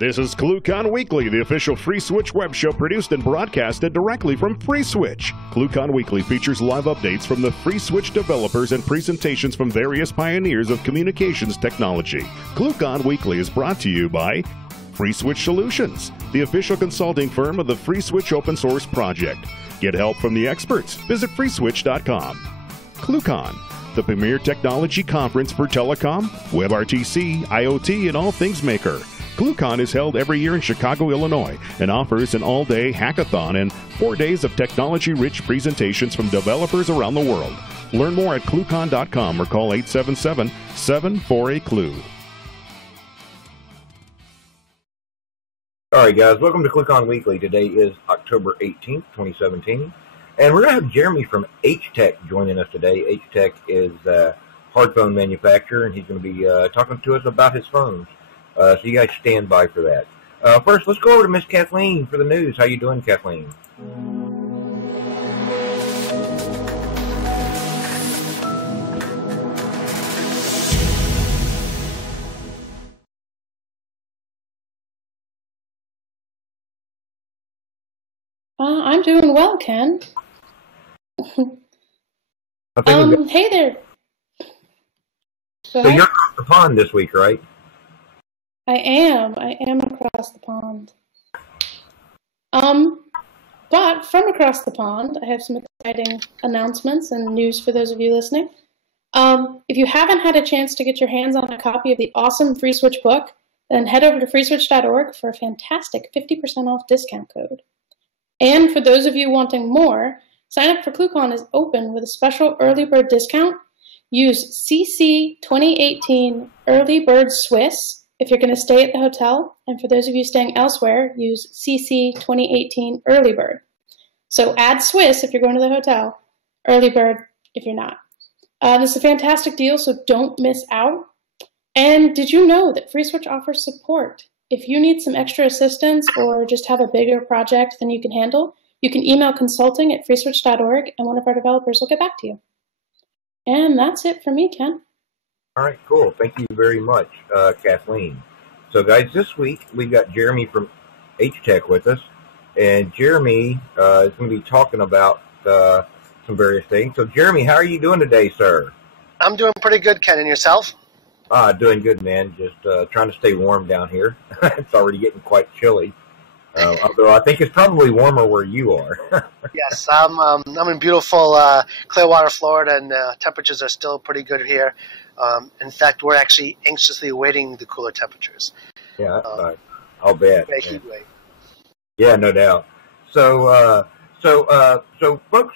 This is ClueCon Weekly, the official FreeSWITCH web show produced and broadcasted directly from FreeSWITCH. ClueCon Weekly features live updates from the FreeSWITCH developers and presentations from various pioneers of communications technology. ClueCon Weekly is brought to you by FreeSWITCH Solutions, the official consulting firm of the FreeSWITCH open source project. Get help from the experts. Visit freeswitch.com. ClueCon, the premier technology conference for telecom, WebRTC, IoT, and all things maker. ClueCon is held every year in Chicago, Illinois, and offers an all-day hackathon and 4 days of technology-rich presentations from developers around the world. Learn more at ClueCon.com or call 877-748-CLUE. All right, guys, welcome to ClueCon Weekly. Today is October 18th, 2017, and we're going to have Jeremy from Htek joining us today. Htek is a hard phone manufacturer, and he's going to be talking to us about his phones. So you guys stand by for that. First, let's go over to Miss Kathleen for the news. How you doing, Kathleen? I'm doing well, Ken. Hey there. So you're across the pond this week, right? I am across the pond. But from across the pond, I have some exciting announcements and news for those of you listening. If you haven't had a chance to get your hands on a copy of the awesome FreeSWITCH book, then head over to freeswitch.org for a fantastic 50% off discount code. And for those of you wanting more, sign up for ClueCon is open with a special early bird discount. Use CC 2018 Early Bird Swiss if you're going to stay at the hotel, and for those of you staying elsewhere, use CC 2018 Early Bird. So add Swiss if you're going to the hotel, Early Bird if you're not. This is a fantastic deal, so don't miss out. And did you know that FreeSWITCH offers support? If you need some extra assistance or just have a bigger project than you can handle, you can email consulting@freeswitch.org, and one of our developers will get back to you. And that's it for me, Ken. All right, cool. Thank you very much, Kathleen. So, guys, this week we've got Jeremy from Htek with us, and Jeremy is going to be talking about some various things. So, Jeremy, how are you doing today, sir? I'm doing pretty good, Ken, and yourself? Doing good, man. Just trying to stay warm down here. It's already getting quite chilly, although I think it's probably warmer where you are. Yes, I'm in beautiful Clearwater, Florida, and temperatures are still pretty good here. In fact, we're actually anxiously awaiting the cooler temperatures. Yeah, I'll bet. Heat wave. Yeah, no doubt. So folks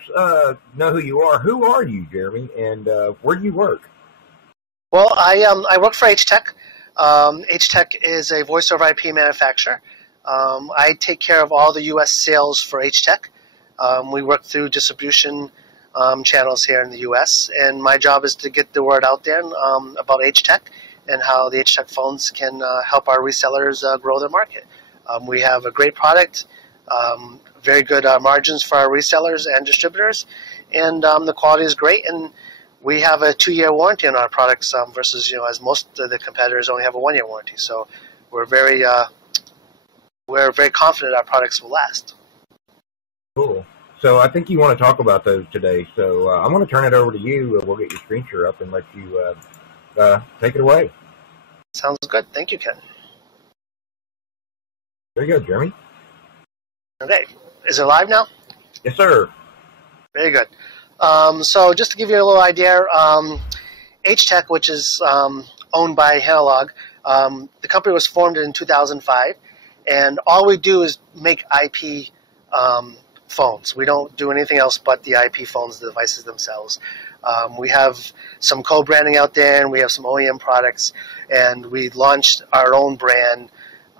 know who you are. Who are you, Jeremy, and where do you work? Well, I work for Htek. Htek is a voice over IP manufacturer. I take care of all the U.S. sales for Htek. We work through distribution channels here in the U.S., and my job is to get the word out there about Htek and how the Htek phones can help our resellers grow their market. We have a great product, very good margins for our resellers and distributors, and the quality is great, and we have a 2-year warranty on our products versus, as most of the competitors only have a 1-year warranty. So we're very confident our products will last. Cool. So I think you want to talk about those today. So I'm going to turn it over to you. We'll get your screen share up and let you take it away. Sounds good. Thank you, Ken. There you go, Jeremy. Okay. Is it live now? Yes, sir. Very good. So just to give you a little idea, Htek, which is owned by Analog, the company was formed in 2005, and all we do is make IP phones. We don't do anything else but the IP phones, the devices themselves. We have some co-branding out there, and we have some OEM products, and we launched our own brand,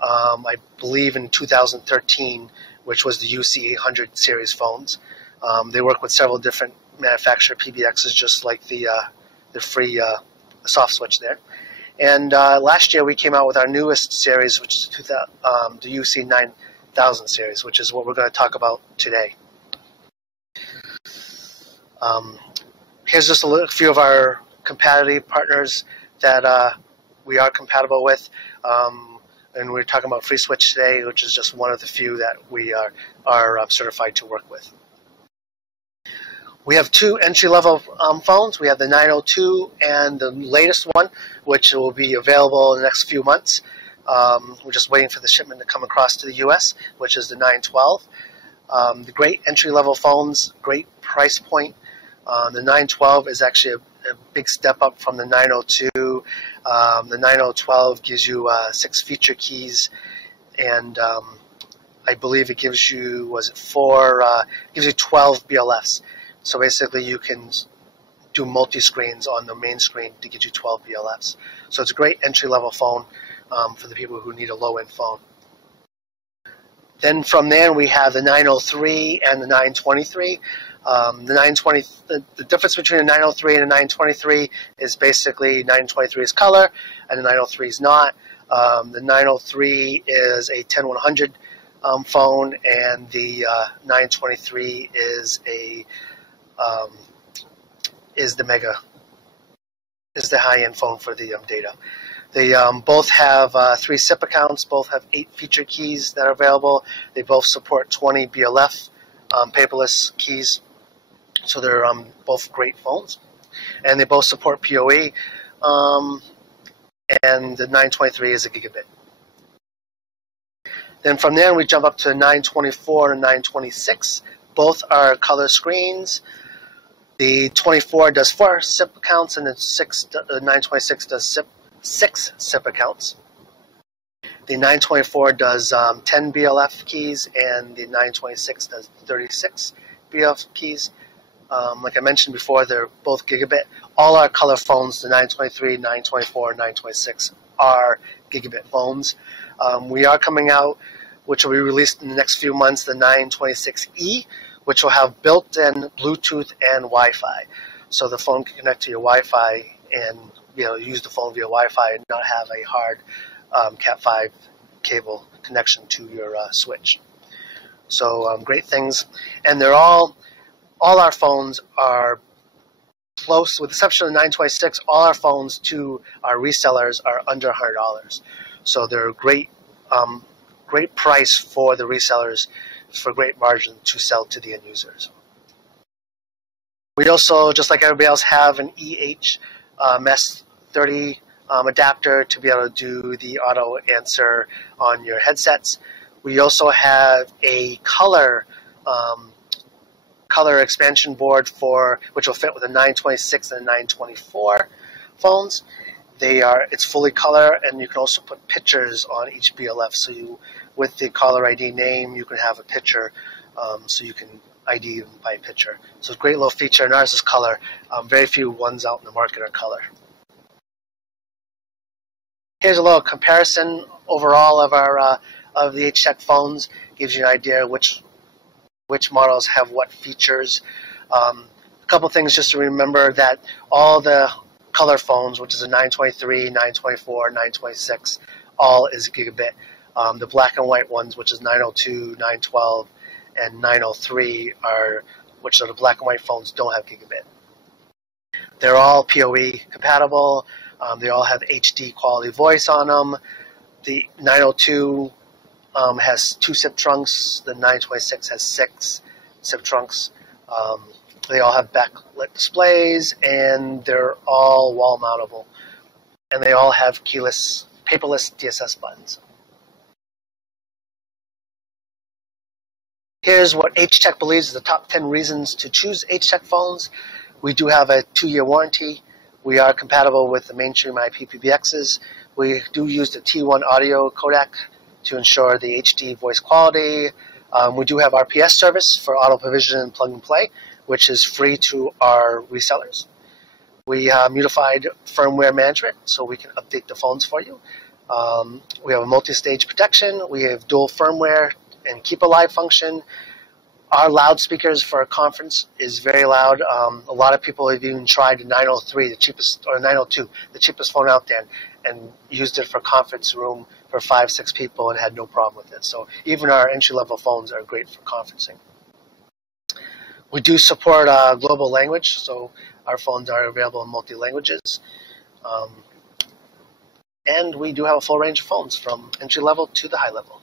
I believe in 2013, which was the UC800 series phones. They work with several different manufacturer PBXs, just like the free soft switch there. And last year we came out with our newest series, which is the UC9000 series, which is what we're going to talk about today. Here's just a few of our compatibility partners that we are compatible with. And we're talking about FreeSWITCH today, which is just one of the few that we are certified to work with. We have two entry-level phones. We have the 902 and the latest one, which will be available in the next few months. We're just waiting for the shipment to come across to the U.S., which is the 912. The great entry-level phones, great price point. The 912 is actually a big step up from the 902. The 9012 gives you 6 feature keys, and I believe it gives you, gives you 12 BLFs. So basically you can do multi-screens on the main screen to get you 12 BLFs. So it's a great entry-level phone for the people who need a low-end phone. Then from there we have the 903 and the 923. The difference between the 903 and the 923 is basically 923 is color and the 903 is not. The 903 is a 10100 phone, and the 923 is the high-end phone for the data. They both have 3 SIP accounts, both have 8 feature keys that are available. They both support 20 BLF paperless keys, so they're both great phones. And they both support PoE, and the 923 is a gigabit. Then from there we jump up to 924 and 926. Both are color screens. The 24 does 4 SIP accounts, and the 926 does 6 SIP accounts. The 924 does 10 BLF keys, and the 926 does 36 BLF keys. Like I mentioned before, they're both gigabit. All our color phones, the 923, 924, and 926, are gigabit phones. We are coming out, which will be released in the next few months, the 926E, which will have built-in Bluetooth and Wi-Fi. So the phone can connect to your Wi-Fi and use the phone via Wi-Fi and not have a hard Cat5 cable connection to your switch. So great things. And they're all our phones are close, with the exception of the 926, all our phones to our resellers are under $100. So they're a great price for the resellers, for great margin to sell to the end users. We also, just like everybody else, have an EH-MES30 adapter to be able to do the auto answer on your headsets. We also have a color expansion board which will fit with the 926 and the 924 phones. It's fully color, and you can also put pictures on each BLF. So with the caller ID name, you can have a picture, so you can ID them by picture. So it's a great little feature, and ours is color. Very few ones out in the market are color. Here's a little comparison overall of the Htek phones. Gives you an idea which models have what features. A couple things just to remember, that all the color phones, which is a 923, 924, 926, all is gigabit. The black and white ones, which is 902, 912, and 903, which are the black and white phones, don't have gigabit. They're all PoE compatible. They all have HD quality voice on them. The 902 has 2 SIP trunks. The 926 has 6 SIP trunks. They all have backlit displays, and they're all wall mountable. And they all have keyless, paperless DSS buttons. Here's what Htek believes is the top 10 reasons to choose Htek phones. We do have a 2-year warranty. We are compatible with the mainstream IP PBXs. We do use the T1 audio codec to ensure the HD voice quality. We do have RPS service for auto provision and plug and play, which is free to our resellers. We have modified firmware management, so we can update the phones for you. We have a multi-stage protection. We have dual firmware and keep alive function. Our loudspeakers for a conference is very loud. A lot of people have even tried the 903, the cheapest, or 902, the cheapest phone out there, and used it for a conference room for 5-6 people and had no problem with it. So even our entry-level phones are great for conferencing. We do support global language, so our phones are available in multi-languages. And we do have a full range of phones from entry level to the high level.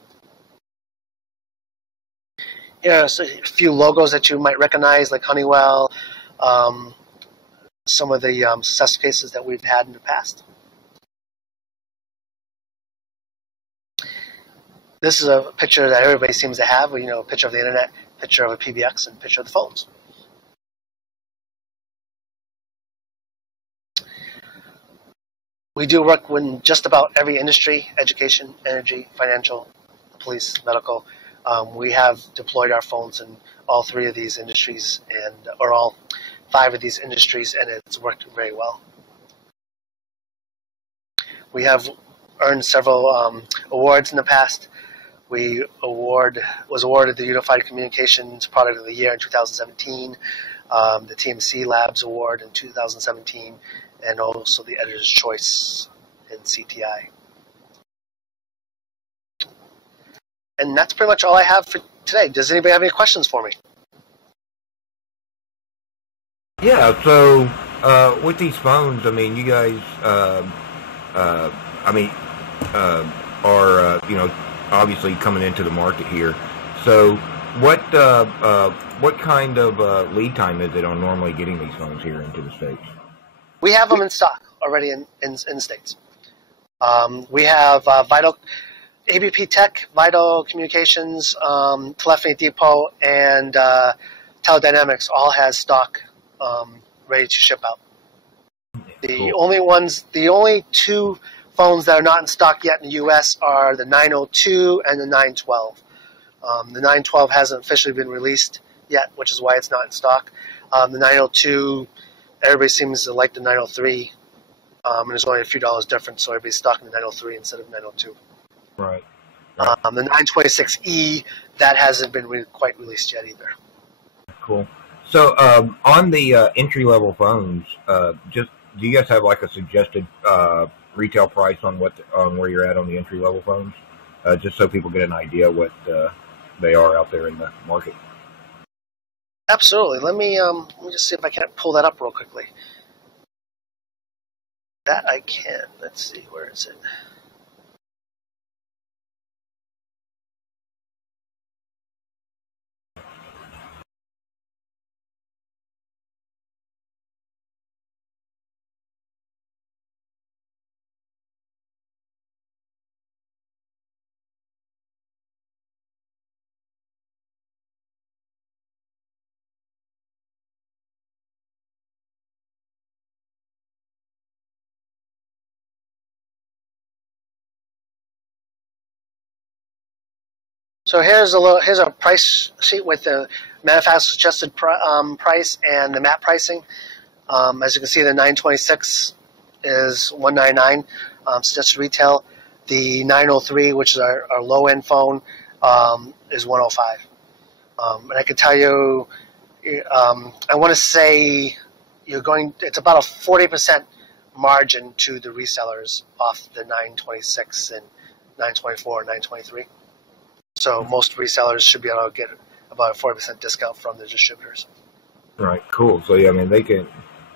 Here's a few logos that you might recognize, like Honeywell, some of the success cases that we've had in the past. This is a picture that everybody seems to have, you know, a picture of the internet, picture of a PBX, and a picture of the phones. We do work with just about every industry: education, energy, financial, police, medical. We have deployed our phones in all three of these industries, or all 5 of these industries, and it's worked very well. We have earned several awards in the past. We was awarded the Unified Communications Product of the Year in 2017, the TMC Labs Award in 2017, and also the Editor's Choice in CTI. And that's pretty much all I have for today. Does anybody have any questions for me? Yeah, so with these phones, I mean, you guys, are you know, obviously coming into the market here. So what kind of lead time is it on normally getting these phones here into the States? We have them in stock already in States. We have ABP Tech, Vital Communications, Telephony Depot, and Teledynamics all has stock ready to ship out. The only 2 phones that are not in stock yet in the U.S. are the 902 and the 912. The 912 hasn't officially been released yet, which is why it's not in stock. The 902, everybody seems to like the 903, and there's only a few dollars difference, so everybody's stocking the 903 instead of 902. Right. The 926E, that hasn't been quite released yet either. Cool. So on the entry-level phones, just do you guys have like a suggested retail price on where you're at on the entry-level phones, just so people get an idea what they are out there in the market? Absolutely. Let me just see if I can pull that up real quickly. That I can. Let's see, where is it? So here's a price sheet with the manufacturer suggested price and the MAP pricing. As you can see, the 926 is $199 suggested retail. The 903, which is our low-end phone, is $105. And I can tell you, I want to say it's about a 40% margin to the resellers off the 926 and 924 and 923. So most resellers should be able to get about a 40% discount from the distributors. Right. Cool. So yeah, I mean they can.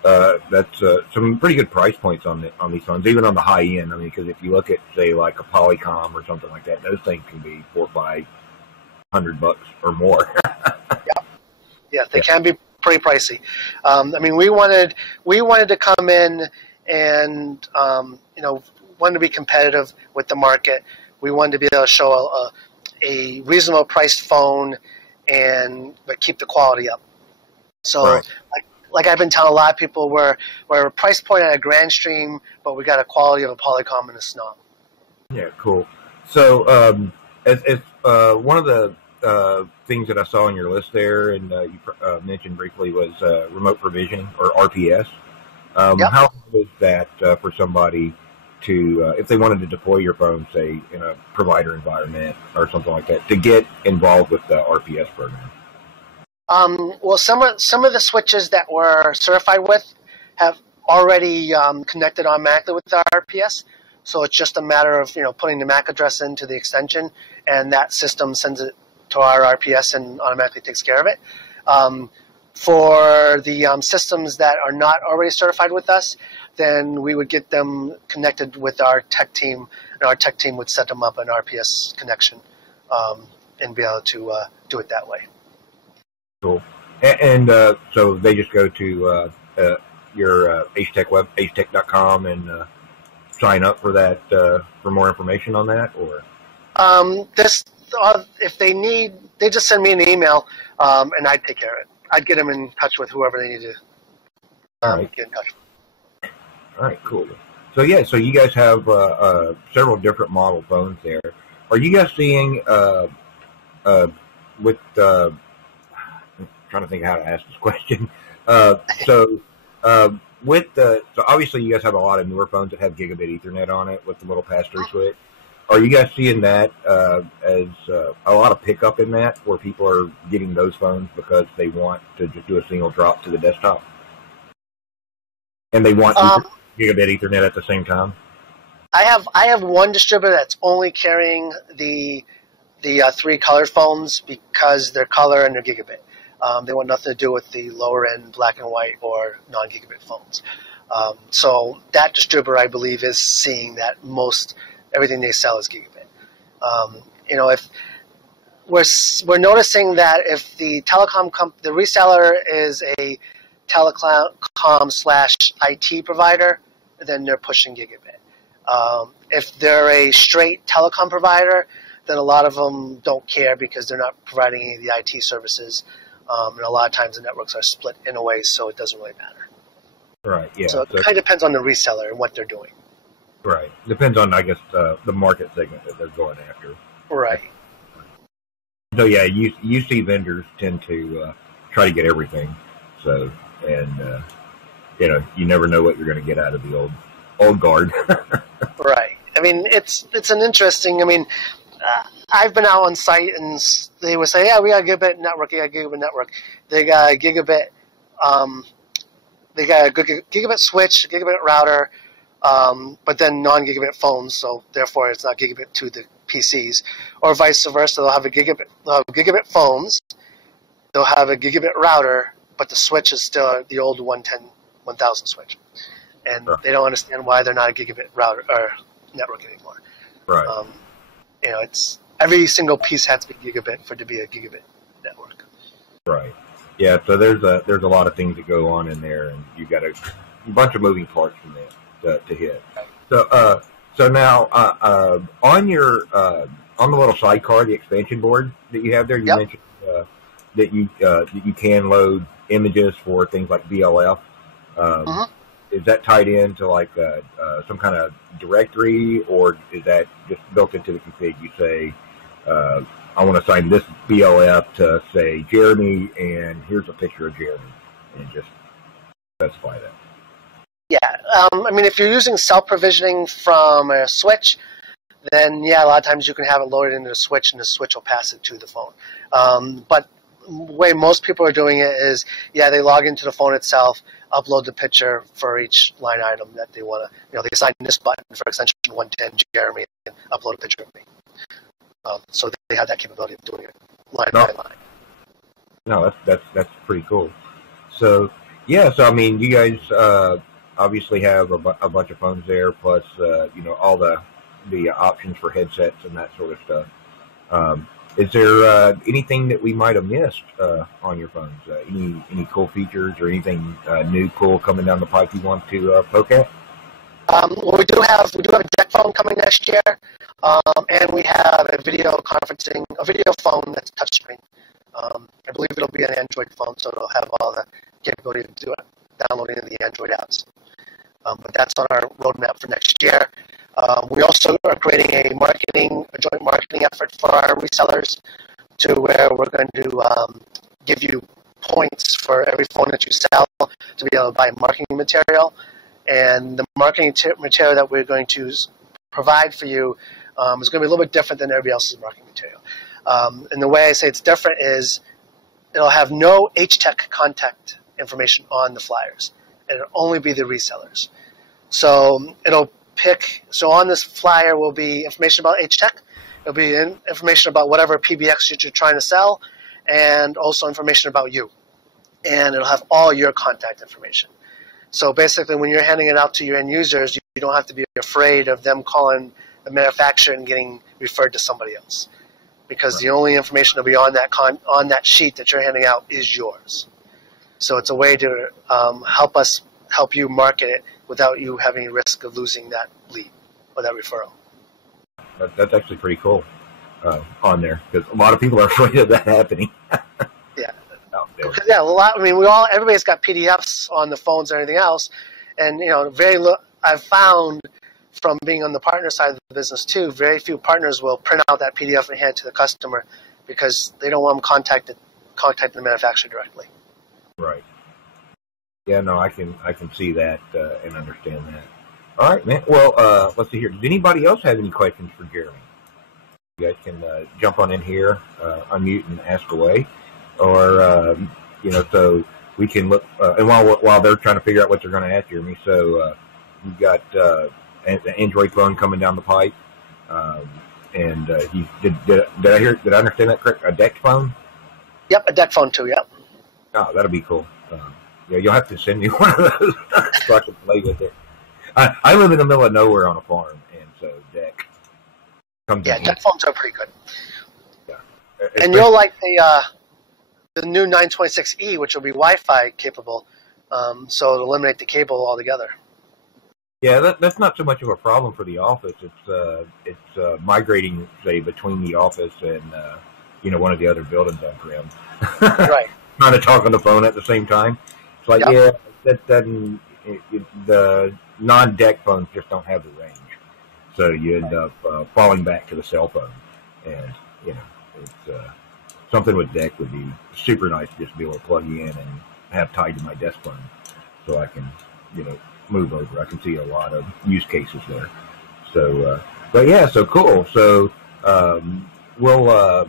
That's some pretty good price points on these phones, even on the high end. I mean, because if you look at say like a Polycom or something like that, those things can be $400 or $500 or more. Yeah, they can be pretty pricey. I mean, we wanted to come in and wanted to be competitive with the market. We wanted to be able to show a reasonable priced phone but keep the quality up. So right. like I've been telling a lot of people, we're a price point at a Grand Stream, but we got a quality of a Polycom and a Snob. Yeah, cool. So as one of the things that I saw on your list there, and you mentioned briefly, was remote provisioning, or RPS. Yep. How was that for somebody to, if they wanted to deploy your phone, say, in a provider environment or something like that, to get involved with the RPS program? Well, some of the switches that we're certified with have already connected automatically with the RPS. So it's just a matter of putting the MAC address into the extension, and that system sends it to our RPS and automatically takes care of it. For the systems that are not already certified with us, then we would get them connected with our tech team, and our tech team would set them up an RPS connection and be able to do it that way. Cool. And so they just go to your Htek web, htech.com, and sign up for that for more information on that, or if they need, they just send me an email, and I'd take care of it. I'd get them in touch with whoever they need to get in touch with. All right, cool. So yeah, so you guys have several different model phones there. Are you guys seeing with I'm trying to think how to ask this question. So obviously you guys have a lot of newer phones that have gigabit Ethernet on it with the little pass-through switch. Are you guys seeing that as a lot of pickup in that, where people are getting those phones because they want to just do a single drop to the desktop, and they want gigabit Ethernet at the same time? I have one distributor that's only carrying the 3 color phones because they're color and they're gigabit. They want nothing to do with the lower end black and white or non-gigabit phones. So that distributor, I believe, is seeing that everything they sell is gigabit. If we're noticing that if the the reseller is a telecom/IT provider, then they're pushing gigabit. If they're a straight telecom provider, then a lot of them don't care because they're not providing any of the IT services. And a lot of times the networks are split in a way, so it doesn't really matter. Right, yeah. So it kind of depends on the reseller and what they're doing. Right. Depends on, I guess, the market segment that they're going after. Right. So, yeah, you see vendors tend to try to get everything. So, and, you never know what you're going to get out of the old guard. Right. I mean, it's an interesting, I've been out on site and they would say, yeah, we got a gigabit network, They got a gigabit, gigabit switch, gigabit router, but then non-gigabit phones, so therefore it's not gigabit to the PCs, or vice versa. They'll have gigabit phones, they'll have a gigabit router, but the switch is still the old 1000 switch, and they don't understand why they're not a gigabit router or network anymore. Right. It's every single piece has to be gigabit for it to be a gigabit network. Right. Yeah. So there's a lot of things that go on in there, and you've got a bunch of moving parts from that to hit. So now on your on the little sidecar, the expansion board that you have there, you mentioned that you can load images for things like BLF. Is that tied into like some kind of directory, or is that just built into the config? You say, I want to assign this BLF to, say, Jeremy, and here's a picture of Jeremy, and just specify that. Yeah. If you're using self-provisioning from a switch, then, yeah, a lot of times you can have it loaded into the switch, and the switch will pass it to the phone. But the way most people are doing it is, they log into the phone itself, upload the picture for each line item that they want to, they assign this button for extension 110 Jeremy and upload a picture of me. So they have that capability of doing it line by line. No, that's pretty cool. So, yeah, you guys obviously have a bunch of phones there, plus, all the options for headsets and that sort of stuff. Is there anything that we might have missed on your phones? Any cool features or anything new, cool coming down the pipe you want to poke at? Well, we do have a deck phone coming next year, and we have a video phone that's touchscreen. I believe it'll be an Android phone, so it'll have all the capability to do it, downloading the Android apps. But that's on our roadmap for next year. We also are creating a joint marketing effort for our resellers, to where we're going to give you points for every phone that you sell to be able to buy marketing material. And the marketing material that we're going to provide for you is going to be a little bit different than everybody else's marketing material. And the way I say it's different is it'll have no Htek contact information on the flyers, and it'll only be the resellers. So so on this flyer will be information about Htek. It'll be information about whatever PBX that you're trying to sell, and also information about you. And it'll have all your contact information. So basically, when you're handing it out to your end users, you don't have to be afraid of them calling the manufacturer and getting referred to somebody else, because the only information that'll be on that sheet that you're handing out is yours. So it's a way to help you market it without you having a risk of losing that lead or that referral. That's actually pretty cool on there, because a lot of people are afraid of that happening. Yeah. Yeah, everybody's got PDFs on the phones and everything else, and I've found from being on the partner side of the business too, very few partners will print out that PDF and hand it to the customer because they don't want them contacting the manufacturer directly. Right. Yeah, no, I can see that and understand that. All right, man. Well, let's see here. Does anybody else have any questions for Jeremy? You guys can jump on in here, unmute and ask away, or so we can look. And while they're trying to figure out what they're going to ask Jeremy, so we've got an Android phone coming down the pipe, and did I understand that correct? A DEC phone? Yep, a DEC phone too. Yep. Oh, that'll be cool. Yeah, you'll have to send me one of those so I can play with it. I live in the middle of nowhere on a farm, and so DEC comes in. Yeah, DEC phones are pretty good. Yeah. And you'll like the new 926E, which will be Wi-Fi capable, so it'll eliminate the cable altogether. Yeah, that's not so much of a problem for the office. It's migrating, say, between the office and one of the other buildings on prem. Right. Trying to talk on the phone at the same time. It's like, yeah, that doesn't. The non-DEC phones just don't have the range, so you end up falling back to the cell phone. And it's something with DEC would be super nice to just be able to plug in and have tied to my desk phone, so I can move over. I can see a lot of use cases there. So, but yeah, so cool. So we'll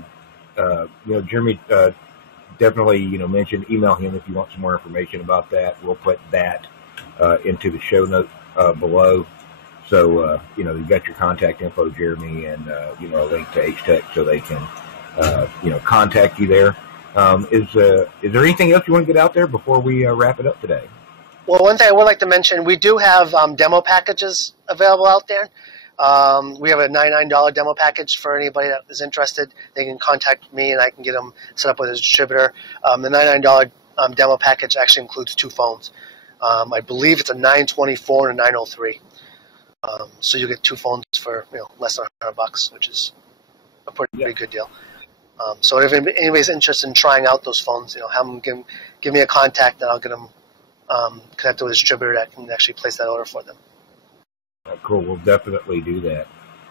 Jeremy. Definitely, email him if you want some more information about that. We'll put that into the show notes below. So, you've got your contact info, Jeremy, and, a link to Htek so they can, contact you there. Is there anything else you want to get out there before we wrap it up today? Well, one thing I would like to mention, we do have demo packages available out there. We have a $99 demo package for anybody that is interested. They can contact me and I can get them set up with a distributor. The $99 demo package actually includes 2 phones. I believe it's a 924 and a 903. So you get 2 phones for less than $100, which is a pretty good deal. So if anybody's interested in trying out those phones, have them give me a contact and I'll get them connected with a distributor that can actually place that order for them. Cool. We'll definitely do that.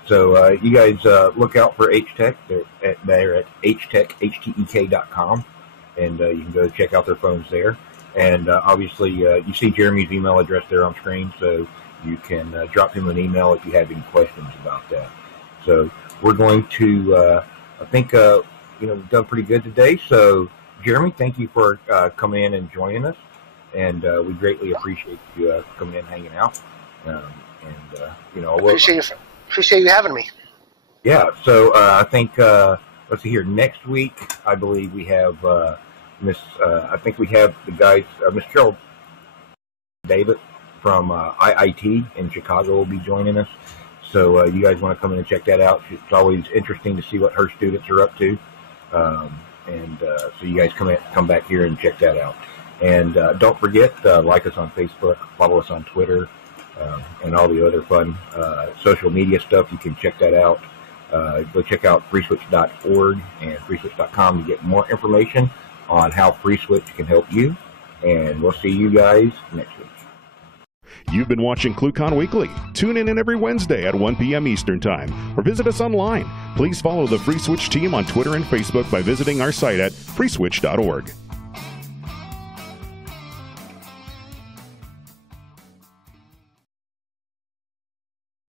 So you guys look out for Htek. They're at htek.com, and you can go check out their phones there. And obviously, you see Jeremy's email address there on screen, so you can drop him an email if you have any questions about that. So we're going to, I think, we've done pretty good today. So Jeremy, thank you for coming in and joining us, and we greatly appreciate you coming in and hanging out. Appreciate you having me. Yeah, so I think let's see here. Next week, I believe we have I think we have the guys, Miss Carol David from IIT in Chicago will be joining us. So you guys want to come in and check that out? It's always interesting to see what her students are up to, so you guys come back here and check that out. And don't forget, like us on Facebook, follow us on Twitter. And all the other fun social media stuff. You can check that out. Go check out FreeSWITCH.org and FreeSWITCH.com to get more information on how FreeSWITCH can help you. And we'll see you guys next week. You've been watching ClueCon Weekly. Tune in every Wednesday at 1 p.m. Eastern Time, or visit us online. Please follow the FreeSWITCH team on Twitter and Facebook by visiting our site at FreeSWITCH.org.